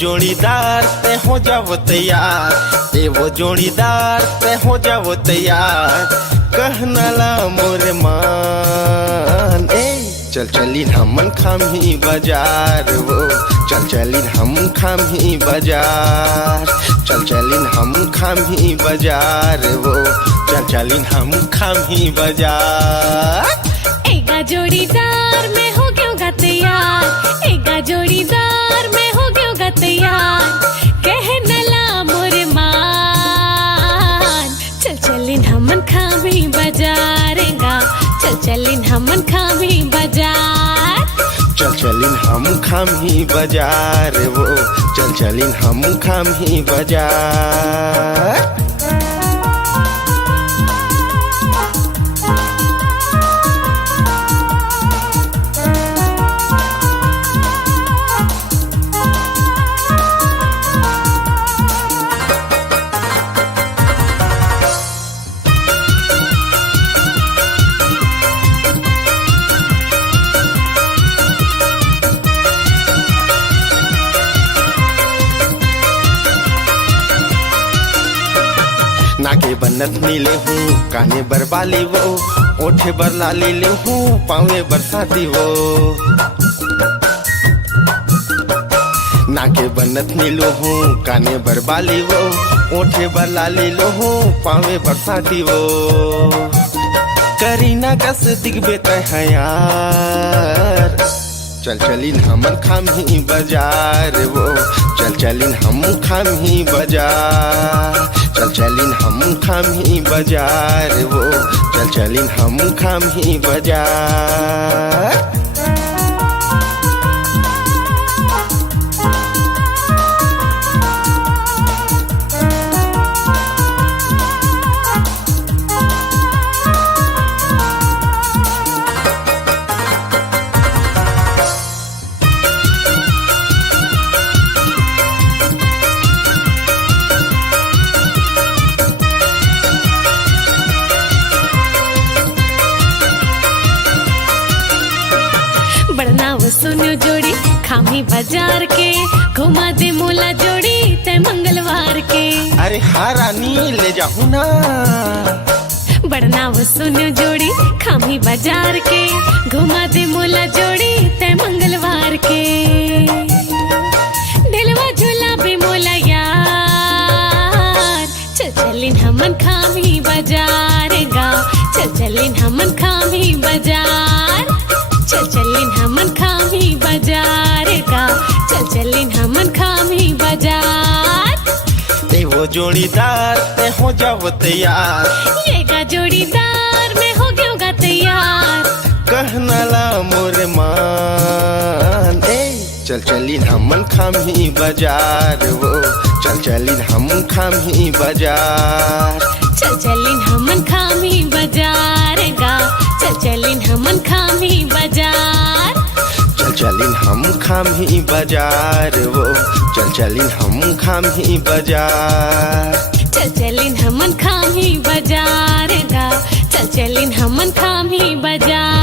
जोड़ीदार ते हो जाओ तैयार, ए वो जोड़ीदार ते हो जाओ तैयार, कहना ला मोरे मान। ए चल चलिन हमन खामी बाजार वो, चल चलिन हम खामी बाजार, चल चलिन हम खामी बाजार वो, चल चलिन हम खामी बाजार। एगा जोड़ीदार में हो गयोगा तैयार, एगा जोड़ीदार में हो गयोगा तैयार, कहना ला मोरे मान। चल चलिन हमन खामी बाजारेगा, चल चलिन हमन खामी बाजार, चल चलिन हम खामी बाजार वो, चल चलिन हम खामी बाजार। नाके बनत नीले हूँ, काने बरबाली वो, ओठे बरला ले हूँ, पावे बरसाती वो। नाके बनत नीलो हूँ, काने बरबाली वो, ओठे बरला ले हूँ, पावे बरसाती वो। करीना कस दिखबे तय यार, चल चलिन हमन खामी बाजार वो, चल चलिन हम खामी बाजार, चल चलिन हम खामी बाजार वो, चल चलिन हम खामी बाजार। बड़नाव सुनो जोड़ी खामी बाजार के, घुमा दे मोला जोड़ी ते मंगलवार के। अरे हाँ रानी ले जाऊँ ना। बड़नाव सुनो जोड़ी खामी बाजार के, घुमा दे मोला जोड़ी ते मंगलवार के। दिलवा झूला भी मोला यार, चल चलिन हमन खामी बाजार गा, चल चलिन हमन खामी बाजार, चल चलिन हमन खामी बाजार का, चल चलिन हमन खामी बाजार। ए वो जोड़ीदार ते हो जाओ तैयार, येगा जोड़ीदार में हो गयोगा तैयार, कहना ला मोरे मान। ए चल चलिन हमन खामी बाजार वो, चल चलिन हम खामी बाजार, चल चलिन हमन खामी बाजार गा, चल चलिन हमन खामी बाजार, चल चलिन हम खामी बाजार वो, चल चलिन हम खामी बाजार, चल चलिन हमन खामी बाजार गा, चल चलिन हमन खामी बाजार।